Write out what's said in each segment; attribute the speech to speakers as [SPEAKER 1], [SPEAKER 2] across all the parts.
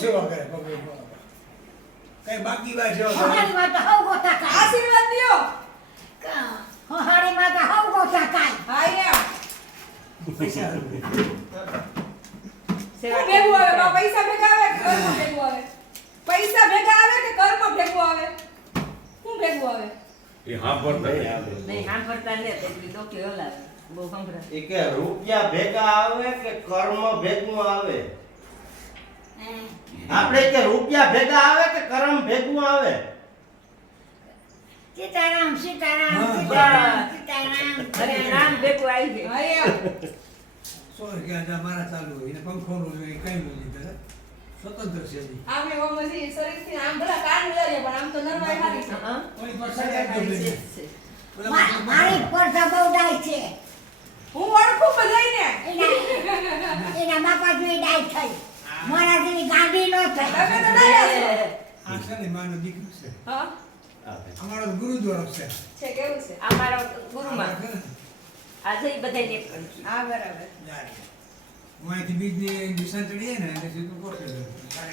[SPEAKER 1] સેવા કરે ભગવાન કઈ બાકી વાત સેવા કરે
[SPEAKER 2] માતા હવ ગોતા કાય
[SPEAKER 3] આશીર્વાદ લ્યો.
[SPEAKER 2] હહારી માતા હવ ગોતા કાય
[SPEAKER 3] હા
[SPEAKER 1] પૈસા
[SPEAKER 3] ભેગું આવે? બા પૈસા ભેગા આવે કે કર્મ ભેગું આવે? પૈસા ભેગા આવે કે કર્મ ભેગું આવે? શું ભેગું આવે?
[SPEAKER 4] એ હા
[SPEAKER 5] નહીં બહુ સંભળાય.
[SPEAKER 6] એ કે રૂપિયા ભેગા આવે કે કર્મ ભેગું આવે? આપણે કે રૂપિયા ભેગા આવે કે કરમ ભેગું આવે?
[SPEAKER 2] સીતારામ સીતારામ સીતારામ સીતારામ
[SPEAKER 5] અને ભેગું આવી
[SPEAKER 3] ગયું
[SPEAKER 1] સો રૂપિયા જા મારા ચાલુ એને પંખો નું કઈ નું લીધે? સ્વતંત્ર છે
[SPEAKER 3] આમ એવો મજી શરીરથી આમ ભલા કાન મિલાવીએ પણ આમ તો નરમાઈ હારી. છે.
[SPEAKER 2] મારી પડતા બહુ ડાય છે
[SPEAKER 3] હું ઓળખું બધાયને
[SPEAKER 2] એના એના બાપા જેવી ડાય થઈ મારા જેવી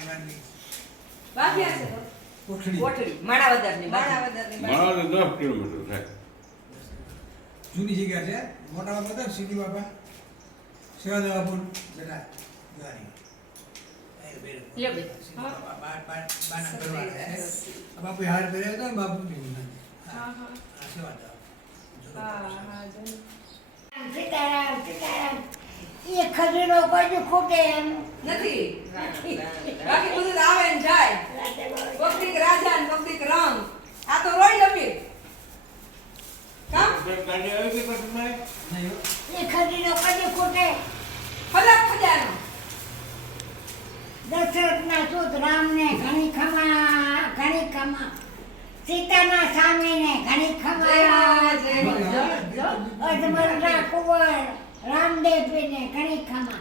[SPEAKER 2] ગાંડી
[SPEAKER 1] અમારો સીધું જૂની જગ્યા છે. મોટા બાપા સિટી બાપા સેવા દેવાપુર બેટા દ્વારી બે બાપા, હાર હતો ને
[SPEAKER 3] હા હા.
[SPEAKER 2] એ ખજૂરો ખૂટે એમ
[SPEAKER 3] નથી. બાકી બધું તો આવે ને જાય. કોકડીક રાજા ને કોકડીક રંગ આ તો રોય લંબી કામ
[SPEAKER 4] ગાડી આવી ગઈ પછી મારે
[SPEAKER 1] નહીં હો.
[SPEAKER 2] એ ખજૂરો કોઈ ખૂટે
[SPEAKER 3] ફલક ખજાનો
[SPEAKER 2] દશરથના સુત રામને ઘણી ખમા ઘણી ખમા. સીતાના ઘણી ખમા. કુંવર ઘણી ખમા?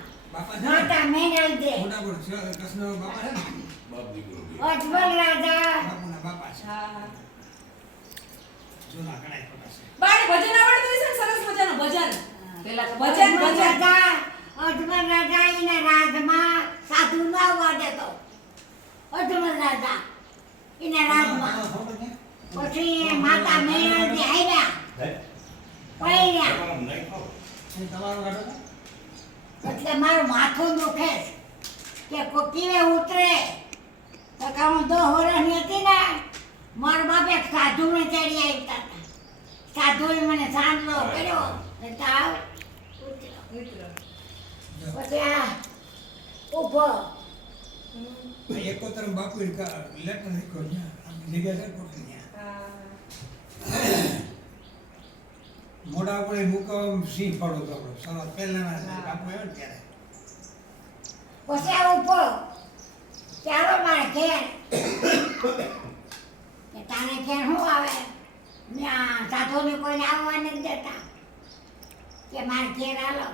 [SPEAKER 2] માતા મેનલ દે. અજમલ રાજા.
[SPEAKER 3] બાને ભજન આવડતું હશે સરસ મજાનું ભજન.
[SPEAKER 5] પેલા
[SPEAKER 3] ભજન ભજન.
[SPEAKER 2] રાજા અજમલ રાજા એના રાજમાં સાધુ ન આવવા દેતો અજમલ રાજા એના રાજમાં? પછી માતા દે આવ્યા.
[SPEAKER 1] છે?
[SPEAKER 2] એટલે મારું માથું દુખે કે કોકીવે ઉતરે. તો કે હું દો વર્ષની હતી ને મારા બાપે સાધુ સાધુને ચડી આવતા હતા. સાધુએ મને સાંજલો કર્યો. ને તાવ ઉતર્યો. પછી આ ઊભો.
[SPEAKER 1] આ એકોતર બાપુએ કા- લેટર લખ્યો જગ્યા મોઢા ઉપર મુકમ સિંહ ફળો તો આપણો. સવાર પહેલાના. બાપુ આવ્યો ને ત્યારે.
[SPEAKER 2] પછી આ ચાલો મારે ઘેર. તારે ઘેર શું આવે? સાધુને કોઈને આવવા નથી દેતા. કે મારે ઘેર આલો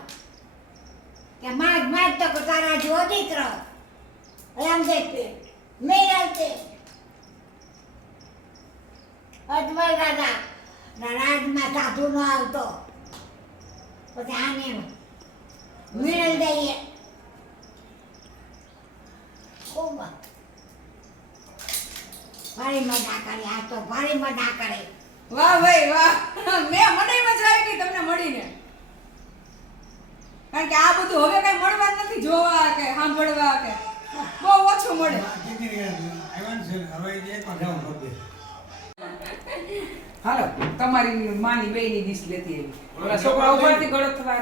[SPEAKER 2] કે માગ માગ તો તારા જો દીકરો. રામદેવ તે અજમલ રાજા ના રાજમાં સાધુ નો આવતો. પછી આને મેળલ દઈએ. ખૂબ ભારી મજા કરે, આ તો ભારી મજા કરે.
[SPEAKER 3] વાહ ભાઈ વાહ. મેં મને મજા આવી ગઈ તમને મળીને. કારણ કે આ બધું હવે કઈ મળવા નથી, જોવા કે, સાંભળવા કે. બહુ ઓછું મળે.
[SPEAKER 1] ને
[SPEAKER 7] હાલો, તમારી માની બેયની ડીશ લેતી આવી. ઉપર ઉપાડથી ગળત થવા